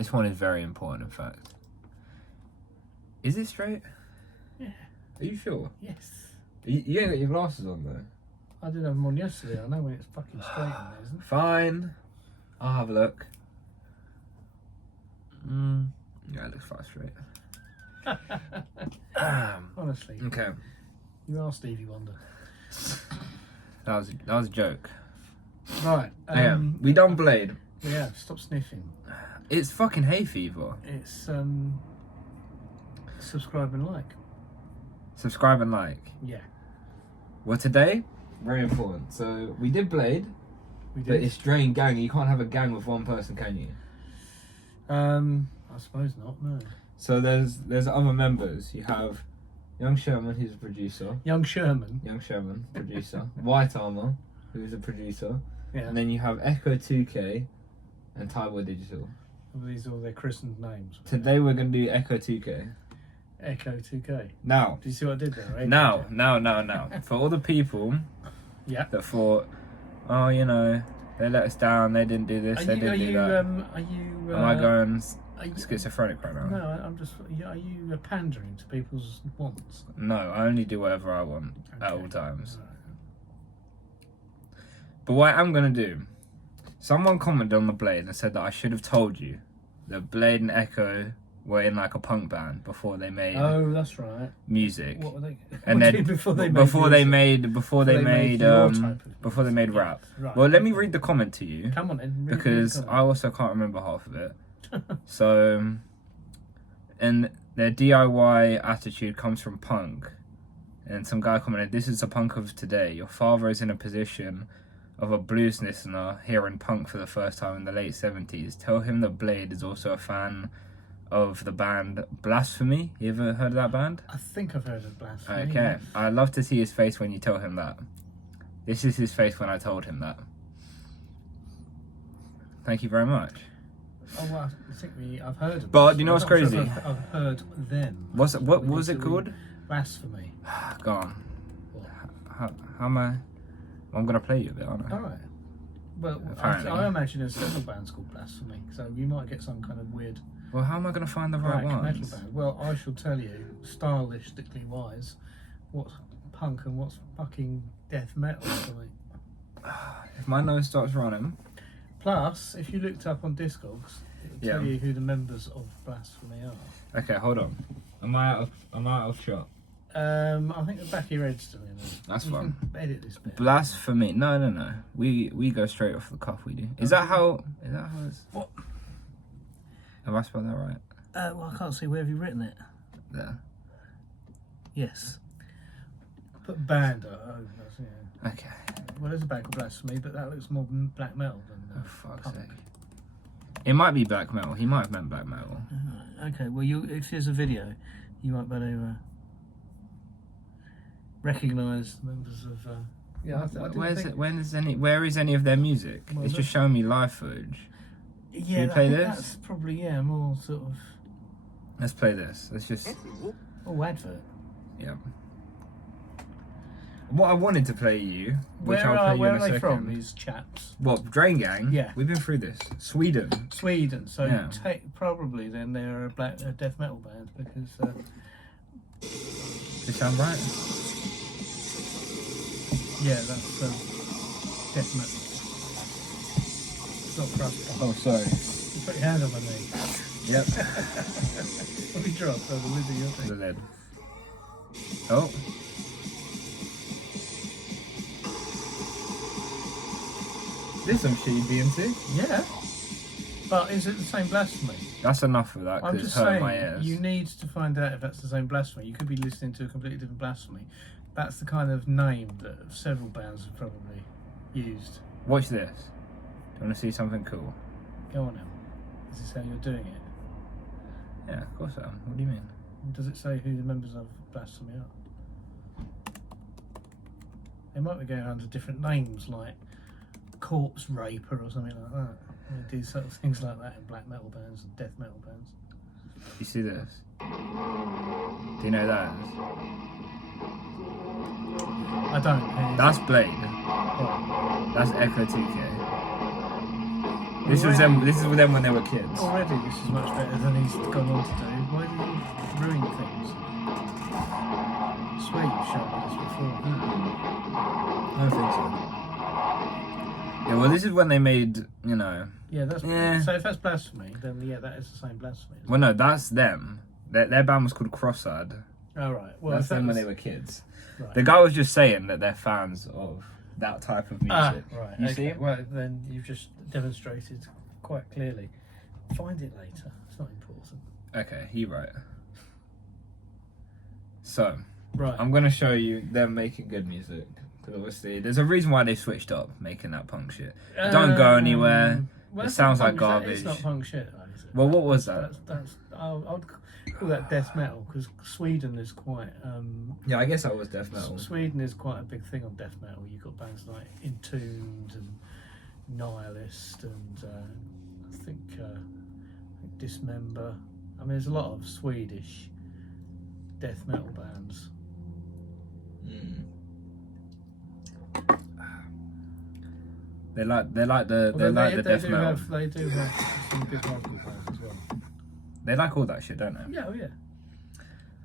This one is very important, in fact. Is it straight? Yeah. Are you sure? Yes. You ain't got your glasses on, though. I didn't have them on yesterday. I know when it's fucking straight in there, isn't it? Fine. I'll have a look. Yeah, it looks far straight. Honestly. Okay. You are Stevie Wonder. That was a joke. Right. We done Blade. Yeah, stop sniffing. It's fucking hay fever. It's subscribe and like. Subscribe and like. Yeah. Well, today, very important. So we did Blade, We did. but it's Drain Gang. You can't have a gang with one person, can you? I suppose not, no. So there's other members. You have Young Sherman, who's a producer. Young Sherman. Young Sherman, producer. White Armour, who's a producer. Yeah. And then you have Ecco2k and Tyboy Digital. These are all their christened names. Today we're going to do Ecco2k. Ecco2k. Now. Do you see what I did there? Now. For all the people that thought, oh, you know, they let us down, they didn't do this, they didn't do that. Am I going schizophrenic right now? No, I'm just. Are you pandering to people's wants? No, I only do whatever I want at all times. Right. But what I'm going to do, someone commented on the Blade and said that I should have told you that Blade and Echo were in like a punk band before they made that's right. music. What were they? And then before they made rap. Right. Well, let me read the comment to you. Come on then. Because I also can't remember half of it. So, and their DIY attitude comes from punk. And some guy commented, "This is the punk of today. Your father is in a position of a blues listener hearing punk for the first time in the late 70s. Tell him that Blade is also a fan of the band Blasphemy." You ever heard of that band? I think I've heard of Blasphemy. Okay. Yes. I'd love to see his face when you tell him that. This is his face when I told him that. Thank you very much. Oh, well, I think I've heard of. But you know what's crazy? I've heard them. What was it called? Blasphemy. Go on. What? How am I? I'm gonna play you a bit, aren't I? All right. Well, Apparently. I imagine there's several bands called Blasphemy, so you might get some kind of weird Well, how am I gonna find the right black metal ones? band. Well, I shall tell you, stylistically wise, what's punk and what's fucking death metal. If my nose starts running. Plus, if you looked up on Discogs, it'll tell you who the members of Blasphemy are. Okay, hold on. Am I out of shot? I think the back of your head's still in it. That's You fine. can edit this bit. Blasphemy. No. We go straight off the cuff. We do. Is that how it's? What? Have I spelled that right? Well, I can't see. Where have you written it? There. Yes. Put band. That's, yeah. Okay. Well, there's a band called Blasphemy, but that looks more black metal than Oh, fuck's punk. sake. It might be black metal. He might have meant black metal. Okay, well, if there's a video, you might be able to recognise members of. Yeah, Where is any of their music? Well, it's just showing me live footage. Yeah, we play this? That's probably more sort of. Let's play this. Let's just. Oh, advert. Yeah. What I wanted to play you, which I'll play you where in a are they second. from? These chaps. What, Drain Gang? Yeah. We've been through this. Sweden. So Yeah. probably then they're a death metal band because. Does it sound right? Yeah, that's death metal. It's not crust punk. Oh, sorry. You put your hand on my knee. Yep. What did you drop? Oh, the lid of your thing. The lid. Oh. This some shit you'd be into. Yeah. But is it the same Blasphemy? That's enough of that I'm because it's just hurting saying, my ears. you need to find out if that's the same Blasphemy. You could be listening to a completely different Blasphemy. That's the kind of name that several bands have probably used. Watch this. Do you want to see something cool? Go on now. Is this how you're doing it? Yeah, of course I am. What do you mean? Does it say who the members of Blasphemy are? They might be going under different names like Corpse Raper or something like that. They do sort of things like that in black metal bands and death metal bands. You see this? Do you know that is? I don't. That's Blade. Right. That's Ecco2k. This was them. This is with them when they were kids. Already, this is much better than he's gone on to do. Why do you ruin things? I swear you've shown me this before. I don't think so. Yeah, well, this is when they made, you know. Yeah, that's. Yeah. So if that's blasphemy, then yeah, that is the same blasphemy. Well, no, that's them. Their band was called Crossad. Oh right. Well, That's if that them when was- they were kids. Right. The guy was just saying that they're fans of that type of music. Right. You okay. see? Well, then you've just demonstrated quite clearly. Find it later. It's not important. Okay, you're right. So, Right. I'm going to show you them making good music. Because obviously, there's a reason why they switched up making that punk shit. It don't go anywhere. Well, It that's sounds not like punk- garbage. It's not punk shit, though, is it? Well, what was that? That's I would call that death metal because Sweden is quite. Yeah, I guess that was death metal. Sweden is quite a big thing on death metal. You've got bands like Entombed and Nihilist and I think Dismember. I mean, there's a lot of Swedish death metal bands. They like the death metal. They do have some good local bands as well. They like all that shit, don't they? Yeah, oh yeah.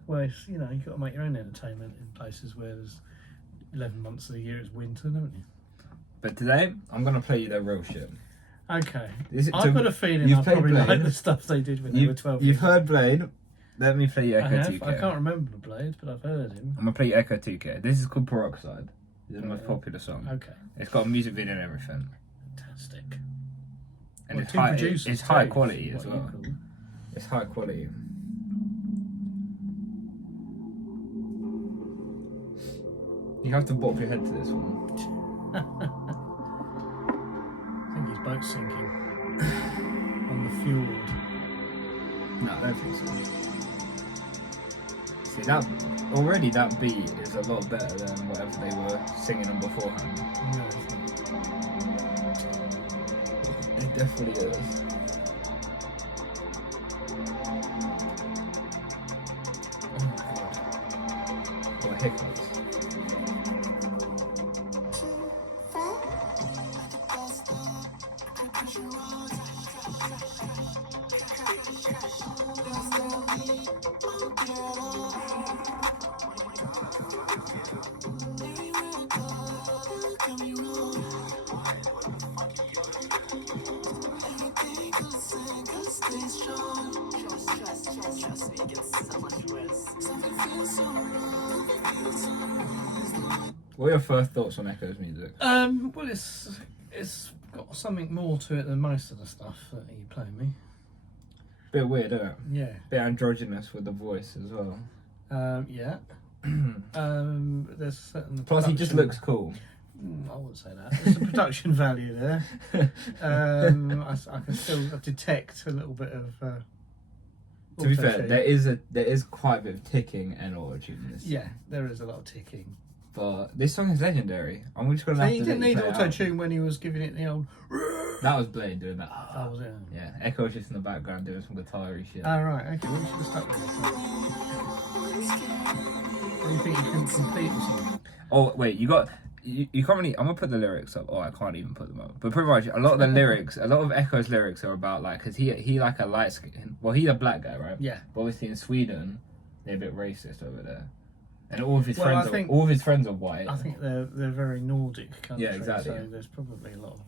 Well, it's, you know, you've got to make your own entertainment in places where there's 11 months of the year it's winter, haven't you? But today, I'm gonna play you their real shit. Okay. Is it I've got a feeling you've I played probably Blade? like the stuff they did when they were 12 You've years old. heard Blade. Let me play you I have. Ecco2k. I can't remember Blade, but I've heard him. I'm gonna play you Ecco2k. This is called Peroxide. This is the most Yeah. popular song. Okay. It's got a music video and everything. Fantastic. And Well, it's two high. producers It's high too, quality what as you well. call them. It's high quality. You have to bop your head to this one. I think his boat's sinking on the fjord. No, I don't think so. See that already? That beat is a lot better than whatever they were singing on beforehand. No, it's not. It definitely is. Oh my god! What hiccups? What are your first thoughts on Echo's music? Well, it's got something more to it than most of the stuff that you play me. Bit weird, isn't it? Yeah. Bit androgynous with the voice as well. Yeah. There's certain. Plus, he just production- looks cool. I wouldn't say that. There's a production value there. I can still detect a little bit of. To be fair, auto-tune. there is quite a bit of ticking and auto-tune in this. Yeah, there is a lot of ticking. But this song is legendary. I'm just gonna So have he to didn't let you need play it auto out. tune when he was giving it the old. That was Blade doing that. That was it. Yeah, Echo's just in the background doing some guitar-y shit. Oh, right, okay, well, we should have stuck with it. Do you think you can complete the song? Oh wait, you can't really. I'm gonna put the lyrics up. Oh, I can't even put them up. But pretty much a lot of the lyrics, a lot of Echo's lyrics are about like, cause he like a light skin. Well, he's a black guy, right? Yeah. But obviously in Sweden, they're a bit racist over there, and all of his Well, I friends, think- all of his friends are white. I think they're very Nordic country. Yeah, exactly. So there's probably a lot of.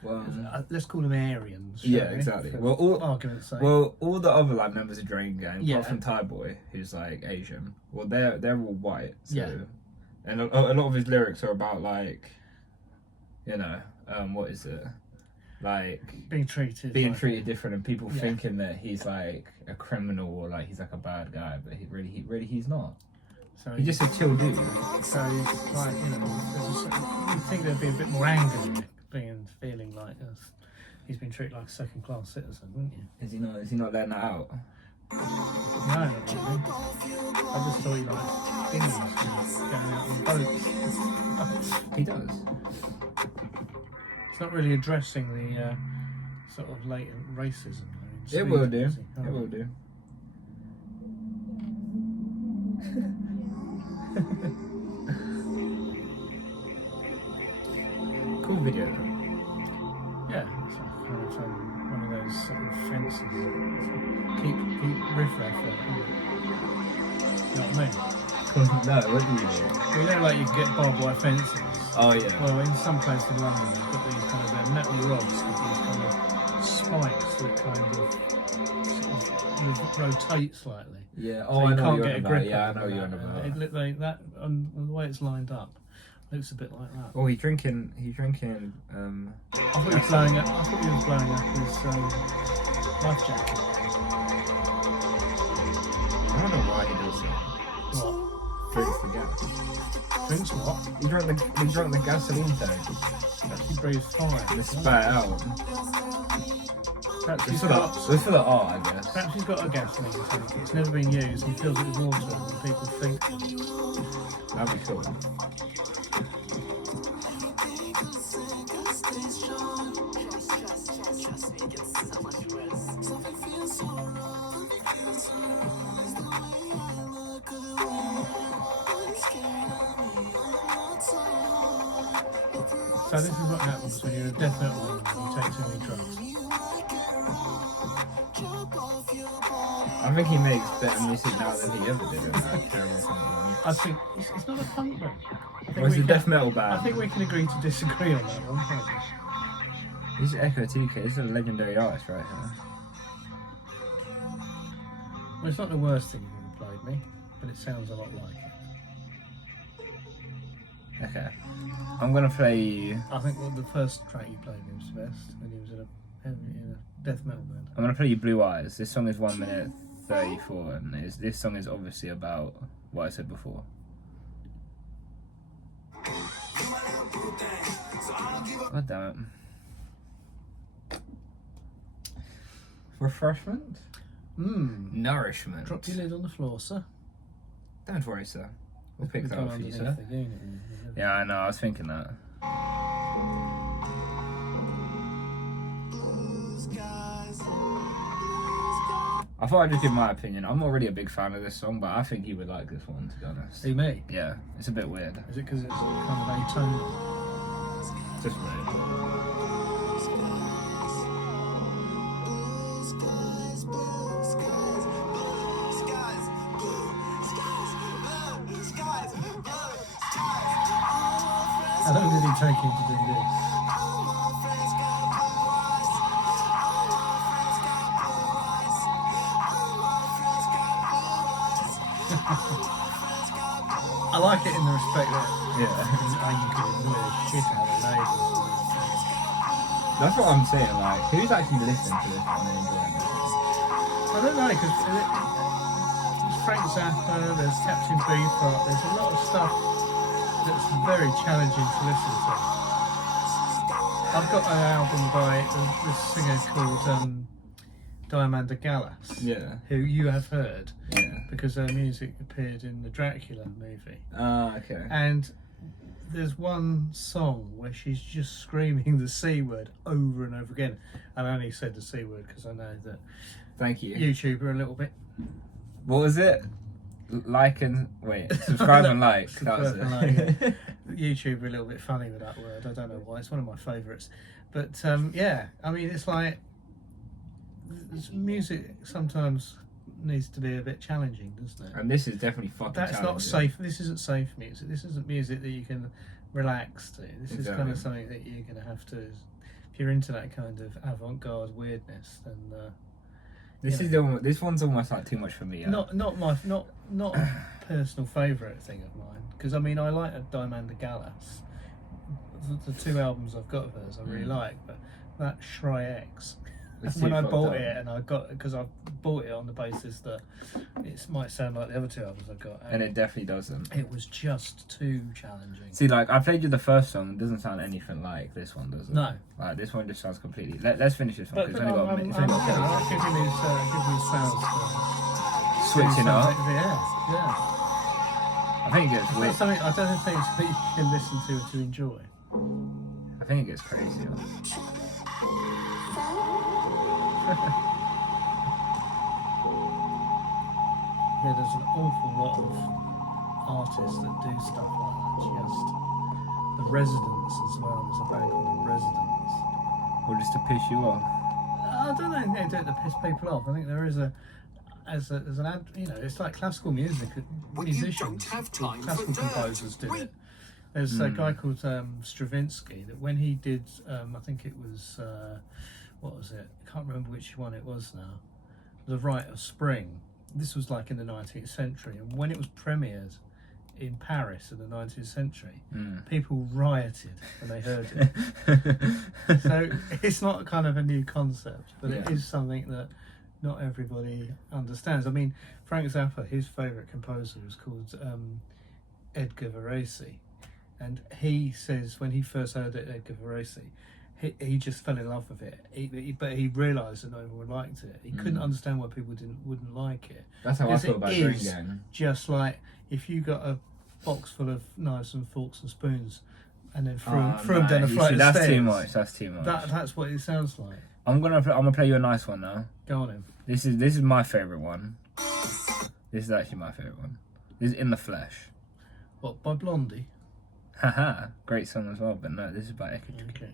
Well, Let's call them Aryans. shall yeah, we, exactly. for Well, all argument's sake. all the other like members of Drain Gang, Yeah. apart from Thai Boy, who's like Asian. Well, they're all white. So, Yeah. And a lot of his lyrics are about like, you know, what is it? Like being treated different and people Yeah. thinking that he's like a criminal or like he's like a bad guy, but he's not. So He's just a chill dude. So he's like, you know, you'd think there'd be a bit more anger in it, feeling like he's been treated like a second-class citizen, wouldn't you? Is he not letting that out? No, not really. I just thought he liked things, going out on boats. He does. It's not really addressing the sort of latent racism. Though, in It will Sweden, do. is it? It will do. Cool video though. Yeah, it's like kind of Keep riff-raff out, isn't it? You know what I mean? No, what do you mean? You know, like you can get barbed wire fences. Oh yeah. Well, in some places in London, they've got these kind of metal rods with these kind of spikes that kind of rotate slightly. Yeah. So Oh, I you know can't what get you're a on grip. about. Yeah, I over know what you're on that. about. It looked like that, and the way it's lined up, looks a bit like that. Oh, he's drinking. I thought he was blowing up. I thought he was blowing up his life jacket. I don't know why he does it. What? Drinks the gas. Drinks what? He drank the gasoline tank. He breathes fire. And spat it out. Perhaps It's he's for got. the art, I guess. Perhaps he's got a gasoline tank. It's never been used. He fills it with water, and people think. That'd be cool. So this is what happens when you're a death metal band and you take too many drugs. I think he makes better music now than he ever did in that terrible punk band. I think it's not a punk band. Well, it's a death metal band. I think we can agree to disagree on that one, can't we? He's Ecco2k. This is a legendary artist right here. Well, it's not the worst thing you've ever played me, but it sounds a lot like it. Okay. I'm gonna play you. I think the first track you played me was the best when he was in a death metal band. I'm gonna play you Blue Eyes. This song is 1 minute 34, and this song is obviously about what I said before. God damn it. Refreshment? Nourishment. Drop your lid on the floor, sir. Don't worry, sir. We'll pick that up for you, sir. The unit. Yeah, I know. I was thinking that. I thought I'd just give my opinion. I'm not really a big fan of this song, but I think you would like this one, to be honest. Hey, me? Yeah, it's a bit weird. Is it because it's kind of atonal? Just weird. How long did he take you to do this? I like it in the respect that you could annoy the shit out of neighbours. That's what I'm saying. Like, who's actually listening to this and enjoying it? I don't know, because there's Frank Zappa, there's Captain Beefheart, there's a lot of stuff that's very challenging to listen to. I've got an album by this singer called Diamanda Gallas, who you have heard, because her music appeared in the Dracula movie. Okay. And there's one song where she's just screaming the C word over and over again. And I only said the C word because I know that Thank you. YouTube are a little bit. What was it? Subscribe and like. That was Subscribe it. and like, YouTube are a little bit funny with that word. I don't know why. It's one of my favourites. But yeah, I mean, it's like music sometimes needs to be a bit challenging, doesn't it? And this is definitely fucking That's challenging. not safe. This isn't safe music. This isn't music that you can relax to. This is kind of something that you're going to have to. If you're into that kind of avant-garde weirdness, then this one's almost like too much for me. Not a personal favourite thing of mine, because I mean I like Diamanda Gallas. The two albums I've got of hers I really like, but that Shrey X. When I bought it, and I bought it on the basis that it might sound like the other two albums I've got, and it definitely doesn't. It was just too challenging. See, like I played you the first song, it doesn't sound anything like this one, does it? No. Like this one just sounds completely. Let's finish this one But because it's only got a minute. It's only got 30 I'll seconds. give him his sounds for Switching up. Yeah. I think it gets It's weird. not something, I don't think it's something you can listen to enjoy. I think it gets crazier. Yeah, there's an awful lot of artists that do stuff like that. Just the Residents as well. There's a band called the Residents. Or just to piss you off. I don't know. They do it to piss people off. I think there is as an ad. You know, it's like classical music. Musicians, classical composers did it. There's a guy called Stravinsky that when he did, I think it was what was it? I can't remember which one it was now. The Rite of Spring. This was like in the 19th century, and when it was premiered in Paris in the 19th century, people rioted when they heard it. So it's not kind of a new concept, but it is something that not everybody understands. I mean, Frank Zappa, his favourite composer is called Edgar Varese, and he says when he first heard it, Edgar Varese, he just fell in love with it. But he realised that no one liked it. He couldn't understand why people wouldn't like it. That's how I feel about Green Gang. Just like if you got a box full of knives and forks and spoons, and then threw them down a flight of stairs. That's too much. That's too much. That's what it sounds like. I'm gonna play you a nice one now. Go on, him. This is my favourite one. This is actually my favourite one. This is In the Flesh. What, by Blondie? Haha, great song as well. But no, this is by Ecco2k. Okay.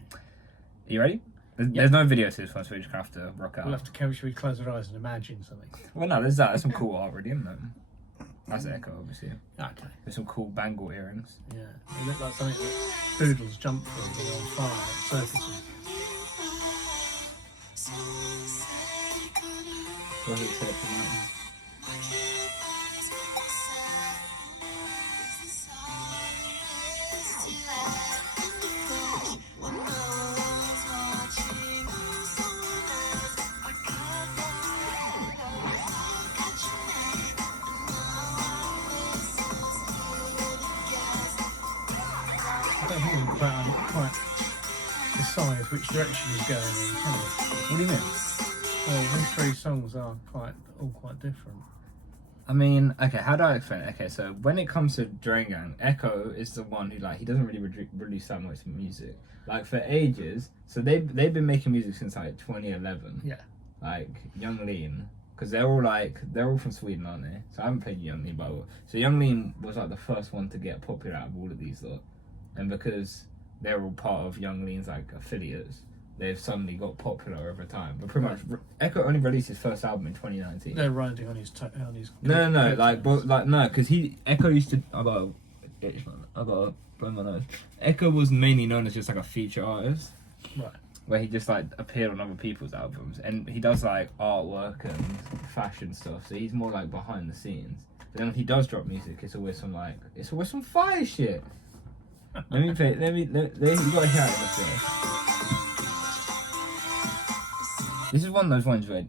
Are you ready? There's no video to this one, so we just have to rock out. We'll have to should we close our eyes and imagine something? Well, no, there's that. There's some cool art already in there. That's Echo, obviously. Okay. There's some cool bangle earrings. Yeah, they look like something that poodles jump through when they're on fire at circuses. What does it say from that? I don't think we can quite decide which direction he's going in, can we? What do you mean? Well, these three songs are all quite different. I mean, okay, how do I explain it? Okay, so when it comes to Drain Gang, Echo is the one who, like, he doesn't really release that much music. Like, for ages, so they've been making music since, like, 2011. Yeah. Like, Young Lean, because they're all from Sweden, aren't they? So I haven't played Young Lean, but so Young Lean was, like, the first one to get popular out of all of these lot. And because they're all part of Young Lean's, like, affiliates, they've suddenly got popular over time. But pretty much, Echo only released his first album in 2019. They're riding on his No, no, because Echo used to. I gotta blow my nose. Echo was mainly known as just like a feature artist, right? Where he just like appeared on other people's albums, and he does like artwork and fashion stuff. So he's more like behind the scenes. But then when he does drop music, it's always some fire shit. Let me play. You gotta hear it first. This is one of those ones where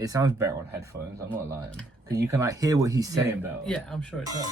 it sounds better on headphones, I'm not lying. Because you can like hear what he's saying better. Yeah, I'm sure it does.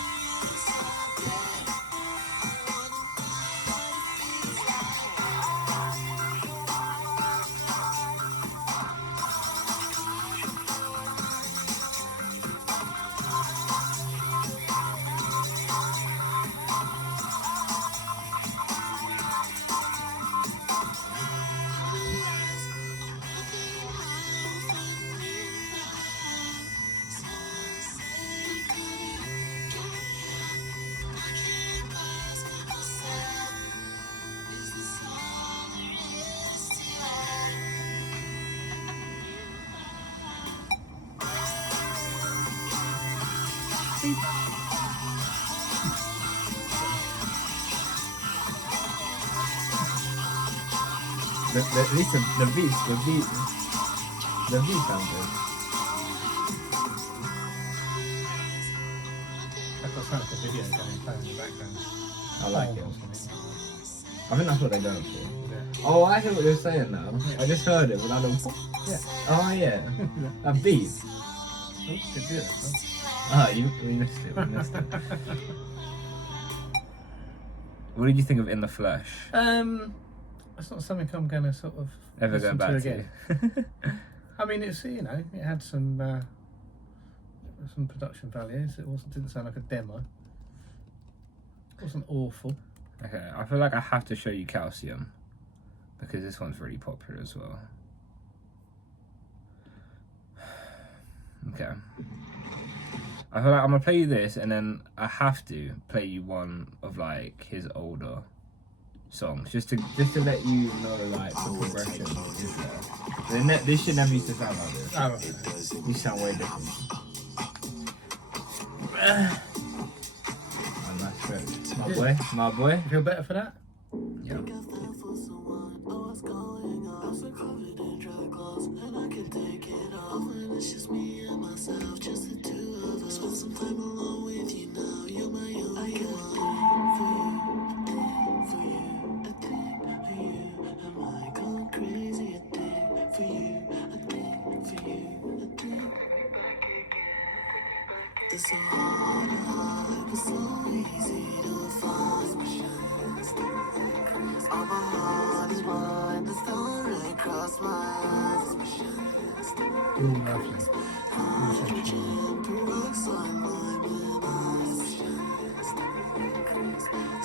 At least the beat sounds good. I've got like a video going playing in the background. I like it. I think that's what they're going for. Yeah. Oh, I hear what you're saying now. I just heard it, but I don't. Yeah. Oh yeah, a beat. Oh, good video, huh? Ah, we missed it. What did you think of In the Flesh? It's not something I'm going to sort of Ever go back to again. I mean, it had some production values. It didn't sound like a demo. It wasn't awful. Okay, I feel like I have to show you Calcium because this one's really popular as well. Okay. I feel like I'm gonna play you this, and then I have to play you one of like his older songs, just to let you know like the progression is there. This shit never used to sound like this. Oh, right. These sound way different. Oh, nice stretch. My boy. You feel better for that? Yeah. It's so hard to hide, but so easy to find. All my heart is mine, the star right across my eyes. Ooh, lovely. Peroxide, lime and ice.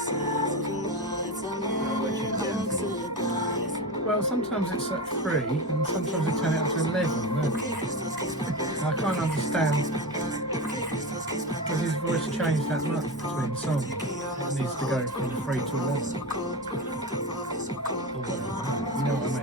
Silver lights, I love oxidize. Well, sometimes it's at 3 and sometimes they turn it up to 11. No? I can't understand because his voice changed that much between songs. It needs to go from 3 to 11. Or whatever. You know what I mean?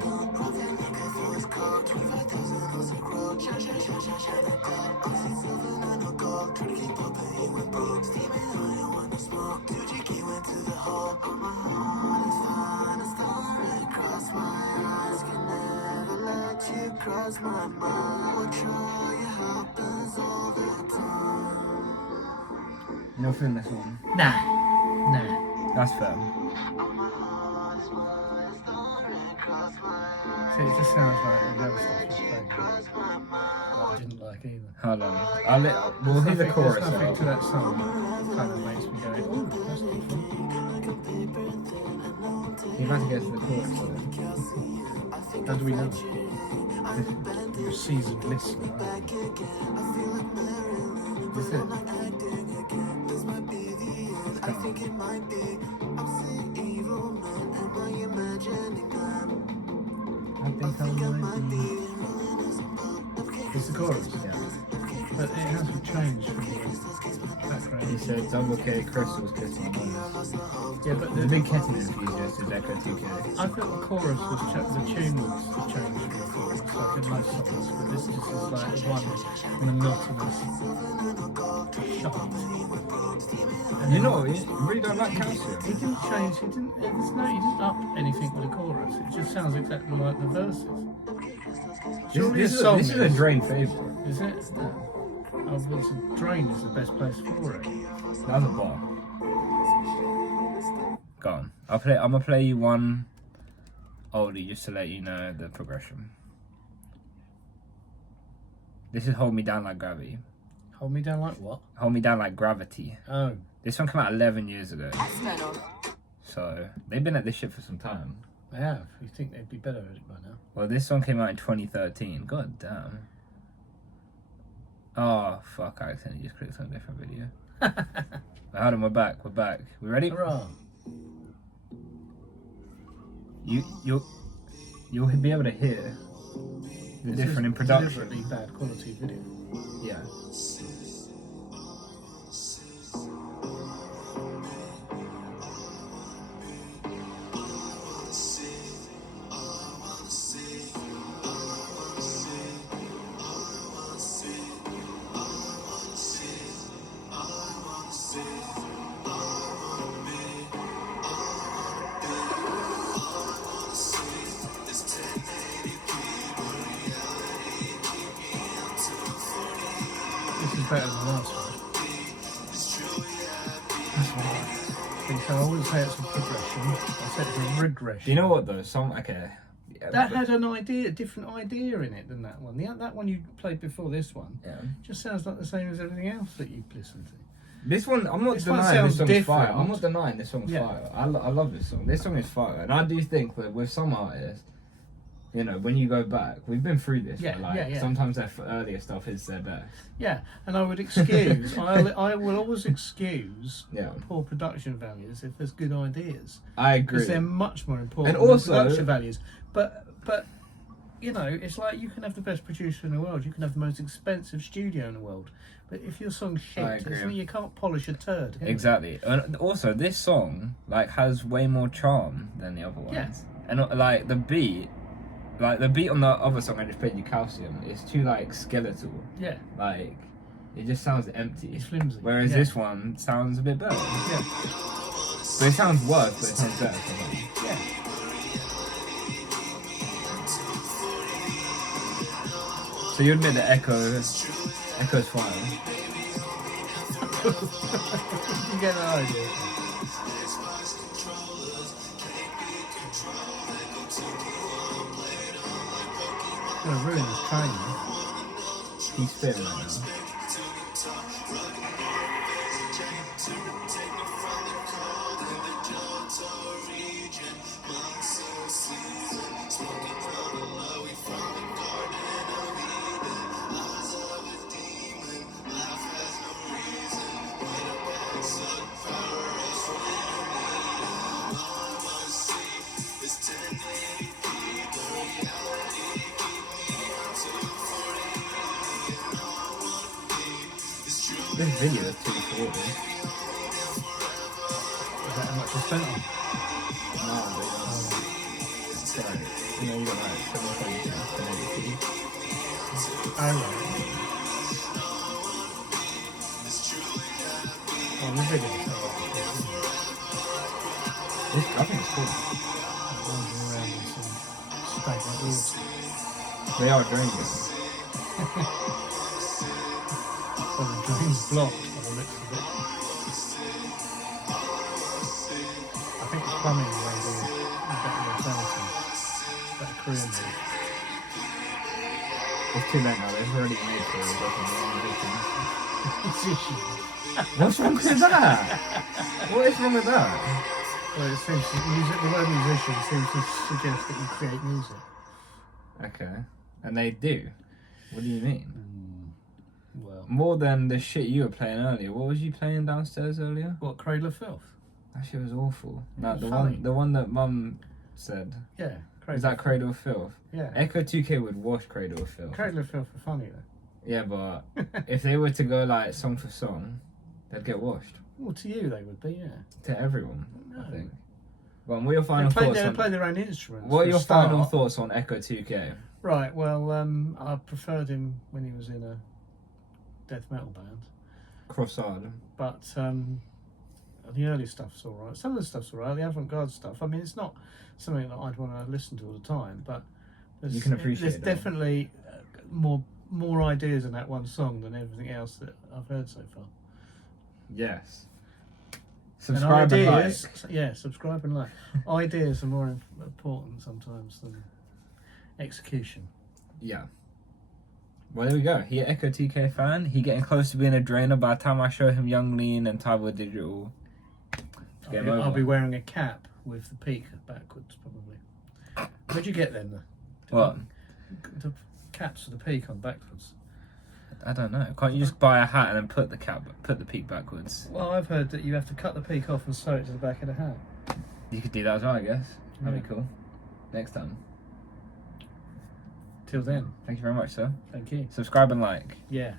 Cross my mind, what try happens all the time. You don't feel this one? Nah. That's fair. See, it just sounds like the other stuff you played that I didn't like either. Hold on. We'll hear the chorus. There's nothing to that song that kind of makes me go, oh, that's not fun. You're about to get to the chorus. How do we know? You're a seasoned listener. That's it. I think I might be. It's the chorus. Yeah. But it hasn't changed from the background. He said double K crystals kiss my nose. Yeah, but There's a big ketamine enthusiast in Ecco2k. I thought the chorus was the tune was changed from the chorus, like in most songs, but this just is like one monotonous shot. You know, you really don't like calcium. He didn't change. He didn't up anything with the chorus. It just sounds exactly like the verses. Surely This is a Drain favourite. Is it? Oh, well, it's a Drain is the best place for it. That's a bar. Go on. I'm gonna play you one oldie just to let you know the progression. This is Hold Me Down Like Gravity. Hold Me Down Like what? Hold Me Down Like Gravity. Oh. This one came out 11 years ago. So they've been at this shit for some time. They have. You think they'd be better at it by now? Well, this one came out in 2013. God damn. Oh, fuck. I accidentally just clicked on a different video. But hold on, we're back. We ready? Hurrah. You'll be able to hear the different in production. Deliberately bad quality video. Yeah. Better than the last one. That's what I think. So I wouldn't say it's a progression. I said it's a regression. Do you know what though? Okay. Yeah, that had a different idea in it than that one. That one you played before this one just sounds like the same as everything else that you've listened to. This one, I'm not This one denying this sounds song's fire. different. I'm not denying this song's fire. I love this song. This song is fire. And I do think that with some artists, you know, when you go back, we've been through this. Sometimes their earlier stuff is their best. Yeah, and I would excuse, I will always excuse Yeah. poor production values if there's good ideas. I agree. Because they're much more important And also- than production values. But you know, it's like you can have the best producer in the world, you can have the most expensive studio in the world, but if your song's I shit, agree. you can't polish a turd. Can you? Exactly. And also, this song like has way more charm than the other ones. Yeah. And like the beat on the other song I just played you, Calcium, is too like skeletal. Yeah, Like it just sounds empty. it's flimsy. Whereas yeah. this one sounds a bit better. Yeah, But it sounds worse, but it sounds better for me. yeah. So you admit that Echo's fine. You get an idea. Gonna ruin this train. He's spitting right now. This video is too short. Is that how much I spent on? No, sorry. You know, you got like 720 Oh, right. Oh, the video. This I think it's cool. Wandering around with some stagnant water. They are drinking. Well, the drain's blocked by the looks of it. I think the plumbing may be a better alternative. Better Korean move. It's too late now. They've already made for a Musician. What's wrong with that? What is wrong with that? Well, it seems the word musician seems to suggest that you create music. Okay. And they do. What do you mean? Well, More than the shit you were playing earlier. What was you playing downstairs earlier? what, Cradle of Filth? That shit was awful. No, was the funny. one that Mum said. Yeah, Cradle Is that of Cradle of Filth? Yeah. Ecco2k would wash Cradle of Filth. Cradle of Filth are funny though. Yeah, but if they were to go like song for song, they'd get washed. Well, to you they would be, yeah. To everyone, No. I think. Well, what are your final They thoughts on? play their own instruments. What are for a your start. final thoughts on Ecco2k? Right, well, I preferred him when he was in a death metal band. Crossard. But the early stuff's all right. Some of the stuff's all right. The avant-garde stuff. I mean, it's not something that I'd want to listen to all the time, but You can appreciate there's it. definitely more ideas in that one song than everything else that I've heard so far. Yes. And Subscribe and like. yeah, subscribe and like. Ideas are more important sometimes than execution. Yeah. Well, there we go. He an Ecco2k fan. He getting close to being a drainer. By the time I show him Young Lean and Tyler Digital, game over. I'll be wearing a cap with the peak backwards, probably. Where'd you get them? What? The caps with the peak on backwards. I don't know. Can't you just buy a hat and then put the peak backwards? Well, I've heard that you have to cut the peak off and sew it to the back of the hat. You could do that as well, I guess. That'd be Yeah. cool. Next time. Till then, Thank you very much, sir. thank you. Subscribe and like. Yeah.